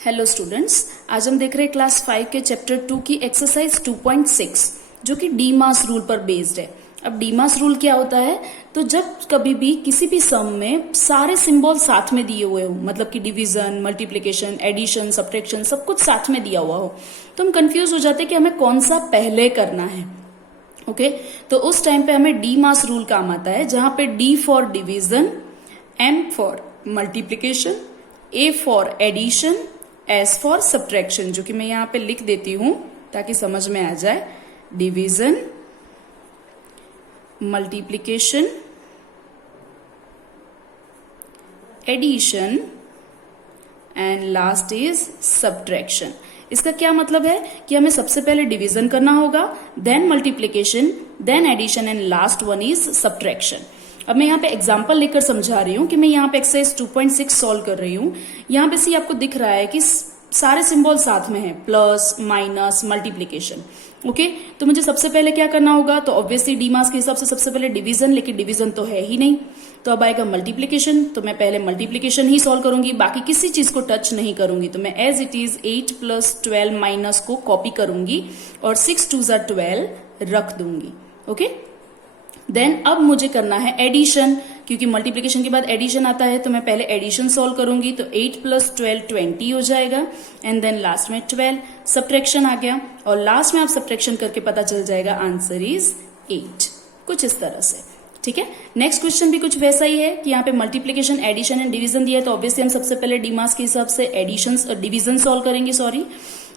Hello students, आज हम देख रहे हैं क्लास 5 के चैप्टर 2 की एक्सरसाइज 2.6 जो कि डी मास रूल पर बेस्ड है। अब डी मास रूल क्या होता है? तो जब कभी भी किसी भी सम में सारे सिंबल साथ में दिए हुए हो, मतलब कि डिवीजन, मल्टीप्लिकेशन, एडिशन, सब्ट्रैक्शन सब कुछ साथ में दिया हुआ हो, तो हम कंफ्यूज हो जाते हैं कि हमें कौन सा पहले करना है। ओके, तो उस टाइम पे हमें डी मास रूल काम आता है, जहां पे D for division, M for multiplication, A for addition, S for subtraction, जो कि मैं यहां पे लिख देती हूं ताकि समझ में आ जाए। Division, multiplication, addition and last is subtraction. इसका क्या मतलब है कि हमें सबसे पहले डिवीजन करना होगा, then multiplication, then addition and last one is subtraction. अब मैं यहाँ पे एग्जांपल लेकर समझा रही हूँ कि मैं यहाँ पे एक्सरसाइज 2.6 सॉल्व कर रही हूँ। यहाँ पे सी आपको दिख रहा है कि सारे सिंबल साथ में है, प्लस, माइनस, मल्टीप्लिकेशन। ओके, तो मुझे सबसे पहले क्या करना होगा? तो ऑब्वियसली डी मास के हिसाब से सबसे पहले डिवीजन, लेकिन डिवीजन तो है ही नहीं, तो अब आएगा मल्टीप्लिकेशन। तो मैं पहले मल्टीप्लिकेशन ही सॉल्व करूंगी, बाकी किसी चीज को टच नहीं करूंगी। तो मैं एज इट इज 8 + 12 माइनस को कॉपी करूंगी और 6 × 2 = 12 रख दूंगी। ओके, देन अब मुझे करना है एडिशन, क्योंकि मल्टीप्लिकेशन के बाद एडिशन आता है, तो मैं पहले एडिशन सॉल्व करूंगी। तो 8 + 12 20 हो जाएगा, एंड देन लास्ट में 12। सब्ट्रैक्शन आ गया, और लास्ट में आप सब्ट्रैक्शन करके पता चल जाएगा आंसर इज 8। कुछ इस तरह से, ठीक है। नेक्स्ट क्वेश्चन भी कुछ वैसा ही है कि यहाँ पे मल्टीप्लिकेशन, एडिशन एंड डिवीजन दिया है, तो ऑब्वियसली हम सबसे पहले डी मास के हिसाब से एडिशन डिवीजन सॉल्व करेंगे।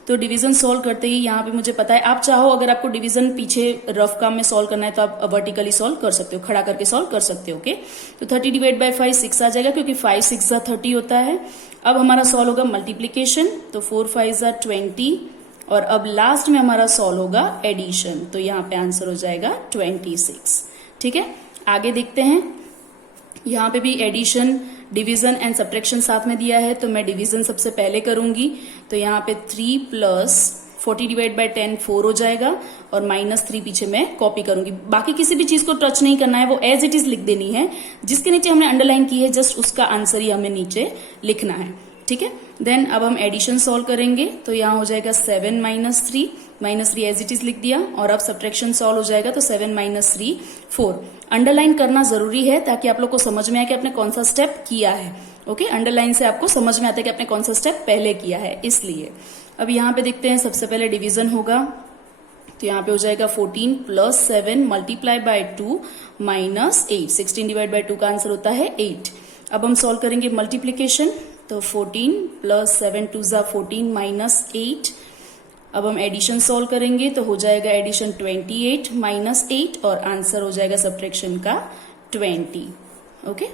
तो डिवीजन सॉल्व करते ही यहाँ पे मुझे पता है, आप चाहो अगर आपको डिवीजन पीछे रफ काम में सॉल्व करना है तो आप वर्टिकली सॉल्व कर सकते हो, खड़ा करके सॉल्व कर सकते हो। ओके, तो 30 / 5 6 आ जाएगा, क्योंकि 5 × 6 = 30 होता है। अब हमारा सॉल्व होगा मल्टीप्लिकेशन, तो 4 × 5 = 20, और अब लास्ट में हमारा सॉल्व होगा एडिशन, तो यहाँ पे आंसर हो जाएगा 26। ठीक है, आगे देखते हैं। यहाँ पे भी एडिशन, डिवीजन एंड सब्ट्रैक्शन साथ में दिया है, तो मैं डिवीजन सबसे पहले करूंगी। तो यहाँ पे 3 + 40 / 10 4 हो जाएगा, और -3 पीछे मैं कॉपी करूंगी। बाकी किसी भी चीज को टच नहीं करना है, वो एज इट इज लिख देनी है। जिसके नीचे हमने अंडरलाइन की है, जस्ट उसका आंसर ही हमें नीचे लिखना है। ठीक है, देन अब हम एडिशन सॉल्व करेंगे। तो यहाँ हो जाएगा 7 - 3 एज इट इज लिख दिया, और अब सब्ट्रैक्शन सॉल्व हो जाएगा, तो 7 - 3 4। अंडरलाइन करना जरूरी है ताकि आप लोग को समझ में आए कि आपने कौन सा स्टेप किया है। ओके, अंडरलाइन से आपको समझ में आता है कि आपने कौन सा स्टेप पहले किया है, इसलिए। अब यहाँ पे देखते हैं, सबसे पहले डिवीजन होगा, तो यहाँ पे हो जाएगा 14 + 7 × 2 - 8। 16 / 2 का आंसर होता है 8। अब हम सॉल्व करेंगे मल्टीप्लीकेशन, तो 14 + 7 × 2 = 14 - 8। अब हम एडिशन सॉल्व करेंगे, तो हो जाएगा एडिशन 28 - 8, और आंसर हो जाएगा सब्ट्रैक्शन का 20। ओके,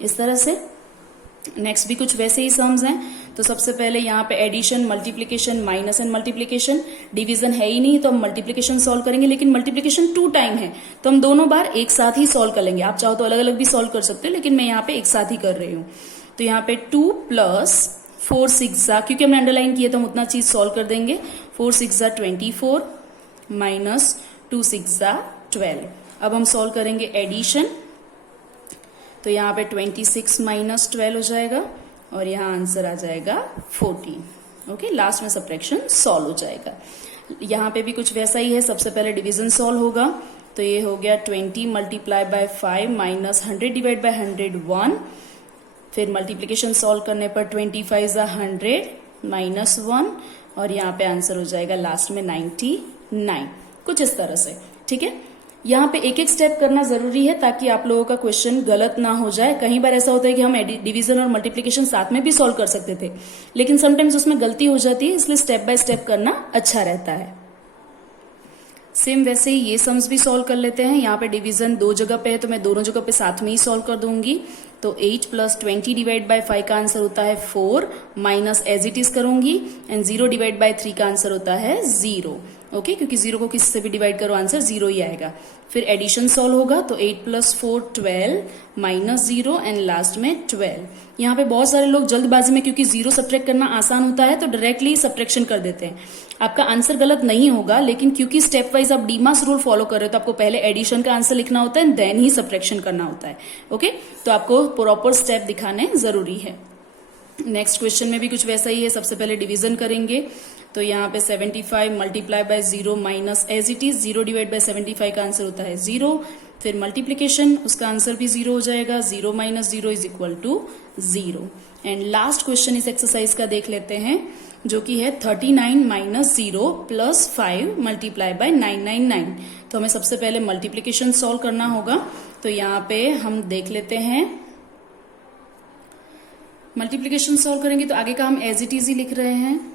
इस तरह से। नेक्स्ट भी कुछ वैसे ही सम्स हैं। तो सबसे पहले यहाँ पे addition, multiplication, minus and multiplication, division है ही नहीं, तो हम मल्टीप्लिकेशन सॉल्व करेंगे, लेकिन मल्टीप्लिकेशन 2 टाइम है, तो हम दोनों बार एक साथ ही सॉल्व कर लेंगे। आप चाहो तो अलग अलग भी सॉल्व कर सकते हो, लेकिन मैं यहाँ पे एक साथ ही कर रही हूँ। तो यहाँ पे 2 + 4 × 6 = क्योंकि हमने अंडरलाइन किया तो हम उतना चीज सॉल्व कर देंगे। 4 × 6 = 24 - 2 × 6 = 12। अब हम सॉल्व करेंगे एडिशन, तो यहाँ पे 26 - 12 हो जाएगा, और यहाँ आंसर आ जाएगा 14। ओके, लास्ट में सब्ट्रैक्शन सॉल्व हो जाएगा। यहाँ पे भी कुछ वैसा ही है। सबसे पहले डिवीजन सॉल्व होगा, तो ये हो गया 20 × 5 - 100 / 100 1। फिर मल्टीप्लिकेशन सॉल्व करने पर 25 = 100 - 1, और यहाँ पे आंसर हो जाएगा लास्ट में 99। कुछ इस तरह से, ठीक है। यहाँ पे एक एक स्टेप करना जरूरी है ताकि आप लोगों का क्वेश्चन गलत ना हो जाए। कई बार ऐसा होता है कि हम डिवीजन और मल्टीप्लिकेशन साथ में भी सॉल्व कर सकते थे, लेकिन समटाइम्स उसमें गलती हो जाती है, इसलिए स्टेप बाय स्टेप करना अच्छा रहता है। सेम वैसे ही ये सम्स भी सॉल्व कर लेते हैं। यहाँ पे डिवीजन 2 जगह पे है, तो मैं दोनों जगह पे साथ में ही सॉल्व कर दूंगी। तो 8 + 20 / 5 का आंसर होता है 4, माइनस एज इट इज करूंगी, एंड 0 / 3 का आंसर होता है 0। ओके, क्योंकि 0 को किसी से भी डिवाइड करो आंसर 0 ही आएगा। फिर एडिशन सॉल्व होगा, तो 8 + 4 12 - 0, एंड लास्ट में 12। यहाँ पे बहुत सारे लोग जल्दबाजी में, क्योंकि 0 सब्ट्रैक्ट करना आसान होता है, तो डायरेक्टली सब्ट्रैक्शन कर देते हैं। आपका आंसर गलत नहीं होगा, लेकिन क्योंकि स्टेप वाइज आप डी मास रूल फॉलो कर रहे हो, तो आपको पहले एडिशन का आंसर लिखना होता है, देन ही सब्ट्रैक्शन करना होता है। ओके, तो आपको प्रॉपर स्टेप दिखाने जरूरी है। नेक्स्ट क्वेश्चन में भी कुछ वैसा ही है। सबसे पहले डिवीजन करेंगे, तो यहाँ पे 75 multiply by 0 minus as it is 0 divide by 75 का आंसर होता है 0। फिर मल्टीप्लीकेशन, उसका आंसर भी 0 हो जाएगा, 0 minus 0 is equal to 0। And last question इस एक्सरसाइज का देख लेते हैं, जो कि है 39 माइनस 0 प्लस 5 मल्टीप्लाई बाय 999। तो हमें सबसे पहले मल्टीप्लीकेशन सॉल्व करना होगा। तो यहाँ पे हम देख लेते हैं, मल्टीप्लीकेशन सॉल्व करेंगे तो आगे का हम एज इट इज ही लिख रहे हैं।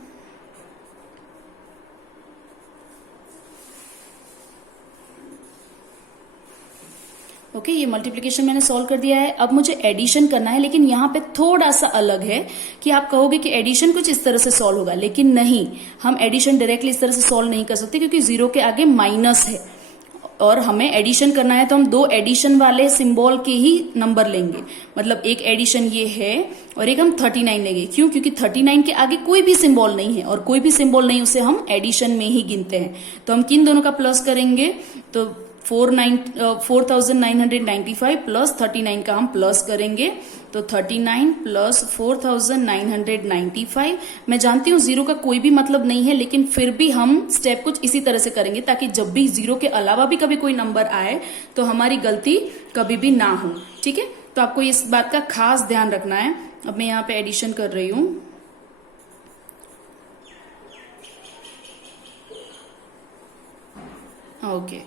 ओके, ये मल्टीप्लिकेशन मैंने सॉल्व कर दिया है। अब मुझे एडिशन करना है, लेकिन यहाँ पे थोड़ा सा अलग है कि आप कहोगे कि एडिशन कुछ इस तरह से सॉल्व होगा, लेकिन नहीं, हम एडिशन डायरेक्टली इस तरह से सॉल्व नहीं कर सकते क्योंकि 0 के आगे माइनस है और हमें एडिशन करना है। तो हम 2 एडिशन वाले सिंबल के ही नंबर लेंगे, मतलब एक एडिशन ये है और एक हम 39 लेंगे। क्यों? क्योंकि 39 के आगे कोई भी सिंबल नहीं है और कोई भी सिंबल नहीं, उसे हम एडिशन में ही गिनते हैं। तो हम किन दोनों का प्लस करेंगे? तो 4995 प्लस 39 का हम प्लस करेंगे। तो 39 प्लस 4995। मैं जानती हूँ 0 का कोई भी मतलब नहीं है, लेकिन फिर भी हम स्टेप कुछ इसी तरह से करेंगे ताकि जब भी 0 के अलावा भी कभी कोई नंबर आए तो हमारी गलती कभी भी ना हो। ठीक है, तो आपको इस बात का खास ध्यान रखना है। अब मैं यहाँ पे एडिशन कर रही हूँ। ओके,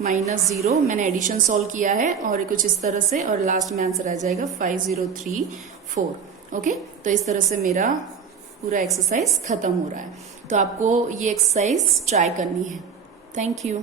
माइनस 0 मैंने एडिशन सॉल्व किया है और कुछ इस तरह से, और लास्ट में आंसर आ जाएगा 5034। ओके, तो इस तरह से मेरा पूरा एक्सरसाइज खत्म हो रहा है। तो आपको ये एक्सरसाइज ट्राई करनी है। Thank you.